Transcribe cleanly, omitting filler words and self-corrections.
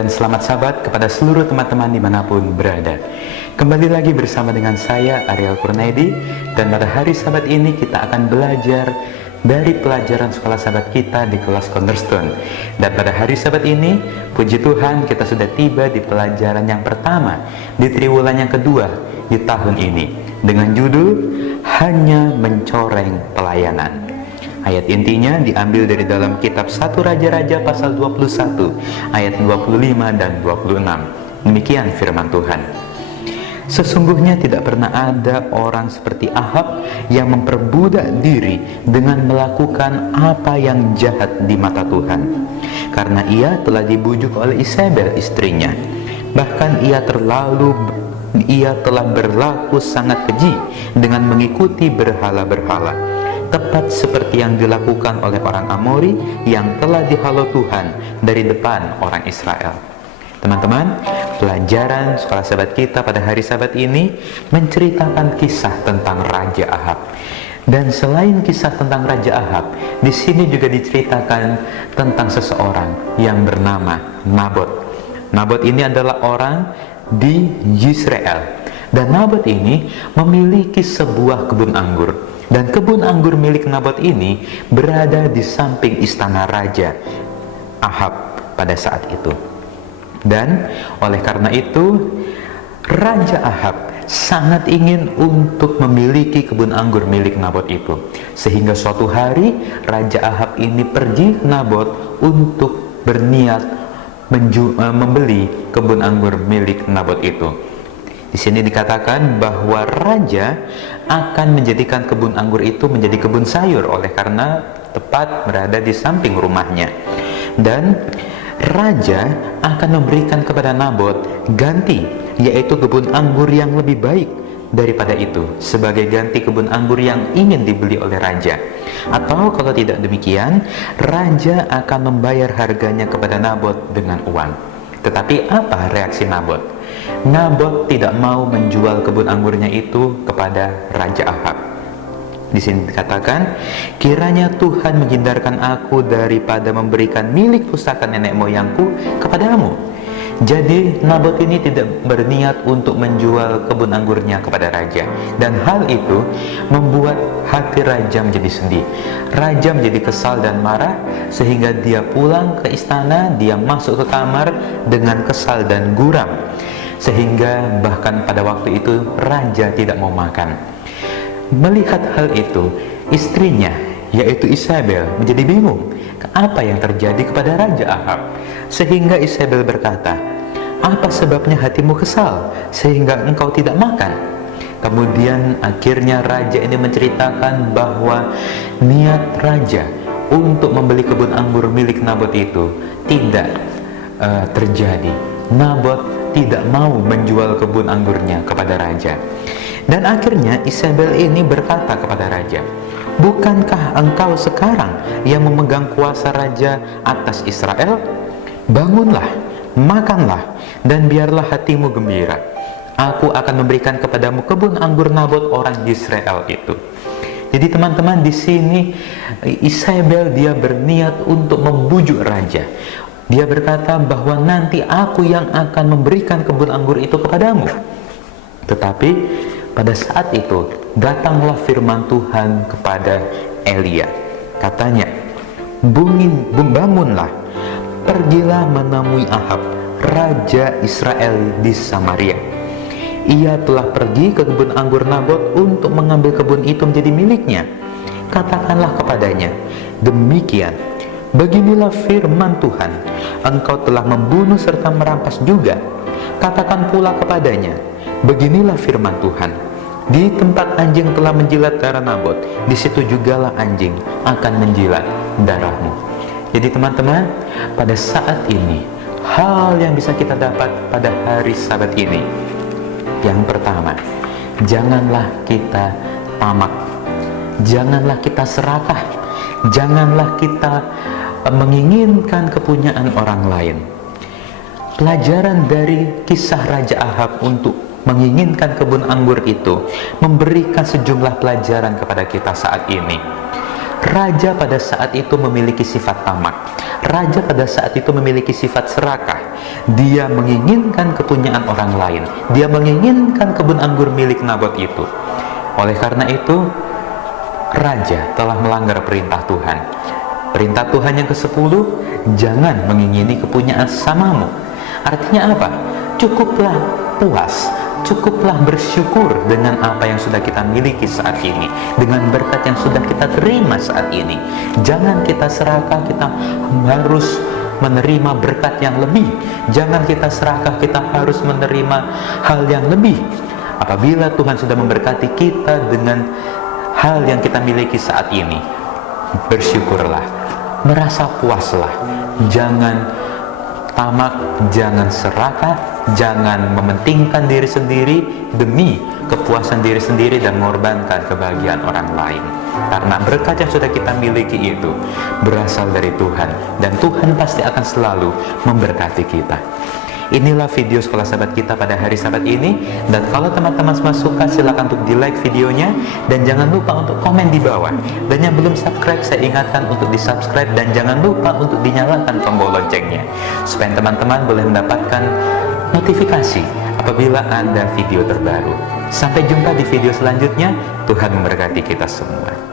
dan selamat sahabat kepada seluruh teman-teman dimanapun berada. Kembali lagi bersama dengan saya Ariel Kurnaidi, dan pada hari sahabat ini kita akan belajar dari pelajaran sekolah sahabat kita di kelas Cornerstone. Dan pada hari sahabat ini, puji Tuhan, kita sudah tiba di pelajaran yang pertama di triwulan yang kedua di tahun ini, dengan judul Hanya Mencoreng Pelayanan. Ayat intinya diambil dari dalam kitab 1 Raja-Raja pasal 21 ayat 25 dan 26. Demikian firman Tuhan. Sesungguhnya tidak pernah ada orang seperti Ahab yang memperbudak diri dengan melakukan apa yang jahat di mata Tuhan, karena ia telah dibujuk oleh Isabel istrinya. Bahkan ia telah berlaku sangat keji dengan mengikuti berhala-berhala, tepat seperti yang dilakukan oleh orang Amori yang telah dihalau Tuhan dari depan orang Israel. Teman-teman, pelajaran sekolah sahabat kita pada hari sahabat ini menceritakan kisah tentang Raja Ahab. Dan selain kisah tentang Raja Ahab, di sini juga diceritakan tentang seseorang yang bernama Nabot. Nabot ini adalah orang di Yisrael, dan Nabot ini memiliki sebuah kebun anggur. Dan kebun anggur milik Nabot ini berada di samping istana Raja Ahab pada saat itu. Dan oleh karena itu, Raja Ahab sangat ingin untuk memiliki kebun anggur milik Nabot itu. Sehingga suatu hari Raja Ahab ini pergi ke Nabot untuk berniat membeli kebun anggur milik Nabot itu. Di sini dikatakan bahwa raja akan menjadikan kebun anggur itu menjadi kebun sayur oleh karena tepat berada di samping rumahnya. Dan raja akan memberikan kepada Nabot ganti, yaitu kebun anggur yang lebih baik daripada itu, sebagai ganti kebun anggur yang ingin dibeli oleh raja. Atau kalau tidak demikian, raja akan membayar harganya kepada Nabot dengan uang. Tetapi apa reaksi Nabot? Nabot tidak mau menjual kebun anggurnya itu kepada Raja Ahab. Di sini dikatakan, kiranya Tuhan menghindarkan aku daripada memberikan milik pusaka nenek moyangku kepadamu. Jadi Nabot ini tidak berniat untuk menjual kebun anggurnya kepada raja, dan hal itu membuat hati raja menjadi sedih. Raja menjadi kesal dan marah, sehingga dia pulang ke istana. Dia masuk ke kamar dengan kesal dan guram, sehingga bahkan pada waktu itu raja tidak mau makan. Melihat hal itu, istrinya yaitu Isabel menjadi bingung apa yang terjadi kepada Raja Ahab. Sehingga Isabel berkata, apa sebabnya hatimu kesal sehingga engkau tidak makan? Kemudian akhirnya raja ini menceritakan bahwa niat raja untuk membeli kebun anggur milik Nabot itu tidak terjadi. Nabot tidak mau menjual kebun anggurnya kepada raja. Dan akhirnya Isabel ini berkata kepada raja, bukankah engkau sekarang yang memegang kuasa raja atas Israel? Bangunlah, makanlah, dan biarlah hatimu gembira. Aku akan memberikan kepadamu kebun anggur Nabot orang Israel itu. Jadi teman-teman, di sini Isabel dia berniat untuk membujuk raja. Dia berkata bahwa nanti aku yang akan memberikan kebun anggur itu kepadamu. Tetapi pada saat itu datanglah firman Tuhan kepada Elia. Katanya, bangunlah, pergilah menemui Ahab, raja Israel di Samaria. Ia telah pergi ke kebun anggur Nabot untuk mengambil kebun itu menjadi miliknya. Katakanlah kepadanya, demikian, beginilah firman Tuhan, engkau telah membunuh serta merampas juga. Katakan pula kepadanya, beginilah firman Tuhan, di tempat anjing telah menjilat darah Nabot, di situ jugalah anjing akan menjilat darahmu. Jadi teman-teman, pada saat ini, hal yang bisa kita dapat pada hari Sabat ini, yang pertama, janganlah kita tamak, janganlah kita serakah, janganlah kita menginginkan kepunyaan orang lain. Pelajaran dari kisah Raja Ahab untuk menginginkan kebun anggur itu memberikan sejumlah pelajaran kepada kita saat ini. Raja pada saat itu memiliki sifat tamak. Raja pada saat itu memiliki sifat serakah. Dia menginginkan kepunyaan orang lain. Dia menginginkan kebun anggur milik Nabot itu. Oleh karena itu, raja telah melanggar perintah Tuhan. Perintah Tuhan yang ke-10, jangan mengingini kepunyaan samamu. Artinya apa? Cukuplah puas, cukuplah bersyukur dengan apa yang sudah kita miliki saat ini, dengan berkat yang sudah kita terima saat ini. Jangan kita serakah, kita harus menerima berkat yang lebih. Jangan kita serakah, kita harus menerima hal yang lebih. Apabila Tuhan sudah memberkati kita dengan hal yang kita miliki saat ini, bersyukurlah, merasa puaslah. Jangan tamak, jangan serakah, jangan mementingkan diri sendiri demi kepuasan diri sendiri dan mengorbankan kebahagiaan orang lain. Karena berkat yang sudah kita miliki itu berasal dari Tuhan, dan Tuhan pasti akan selalu memberkati kita. Inilah video sekolah sahabat kita pada hari Sabat ini, dan kalau teman-teman semua suka, silakan untuk di like videonya, dan jangan lupa untuk komen di bawah. Dan yang belum subscribe, saya ingatkan untuk di subscribe, dan jangan lupa untuk dinyalakan tombol loncengnya, supaya teman-teman boleh mendapatkan notifikasi apabila ada video terbaru. Sampai jumpa di video selanjutnya. Tuhan memberkati kita semua.